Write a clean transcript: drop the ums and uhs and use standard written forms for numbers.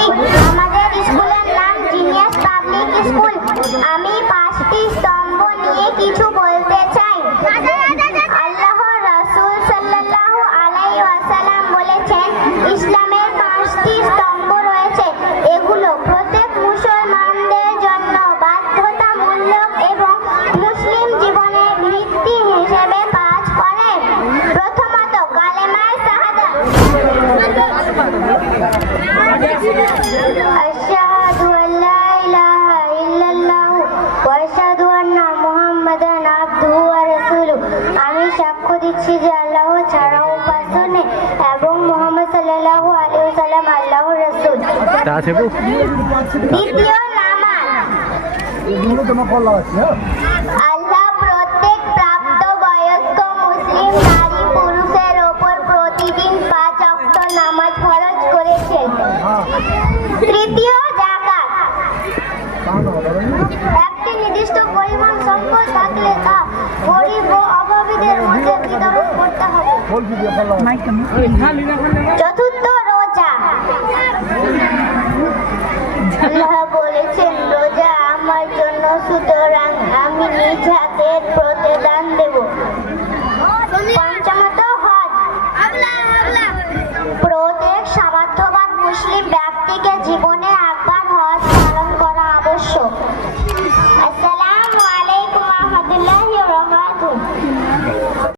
সভাপতি। আমাদের স্কুলের নাম জিনিয়াস পাবলিক স্কুল। আমি 5টি স্তম্ভ নিয়ে কিছু বলতে চাই। আল্লাহর রাসূল সাল্লাল্লাহু আলাইহি ওয়াসাল্লাম বলেছেন, ইসলামের 5টি স্তম্ভ রয়েছে। এগুলো প্রত্যেক মুসলমানদের জন্য বাধ্যতামূলক এবং মুসলিম জীবনের ভিত্তি হিসেবে কাজ করে। প্রথমত, কালেমায়ে শাহাদাত। আশহাদু আল্লা ইলাহা ইল্লাল্লাহু ওয়া আশহাদু আন্না মুহাম্মাদান আবদুহু ওয়া রাসূলুহু। আমি সাক্ষ্য দিচ্ছি যে আল্লাহ ছাড়া উপাস্য নেই এবং মুহাম্মদ সাল্লাল্লাহু আলাইহি ওয়াসাল্লাম আল্লাহর রাসূল। দ্বিতীয়, নামাজ। আল্লাহ প্রত্যেক প্রাপ্তবয়স্ক মুসলিম নারী পুরুষের ওপর প্রতিদিন 5 ওয়াক্ত নামাজ ফরজ করেছেন। তৃতীয়, যাকাত। একটি নির্দিষ্ট পরিমাণ সম্পদ থাকলে তা গরিব ও অভাবীদের মধ্যে বিতরণ করতে হবে। চতুর্থ, রোজা। আল্লাহ বলেছেন, রোজা আমার জন্য, সুতরাং আমি নিজ হাতে প্রতিদান দেব। পঞ্চমত, হজ। প্রত্যেক সামর্থ্যবান মুসলিম ব্যক্তিকে জীবনে একবার